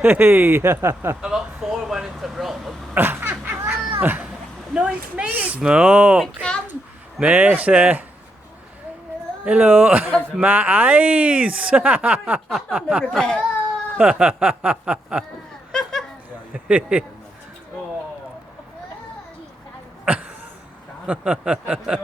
Hey. About 4 went into roll. No, it's me. Smoke. Macy. Hello. My eyes. On the repair.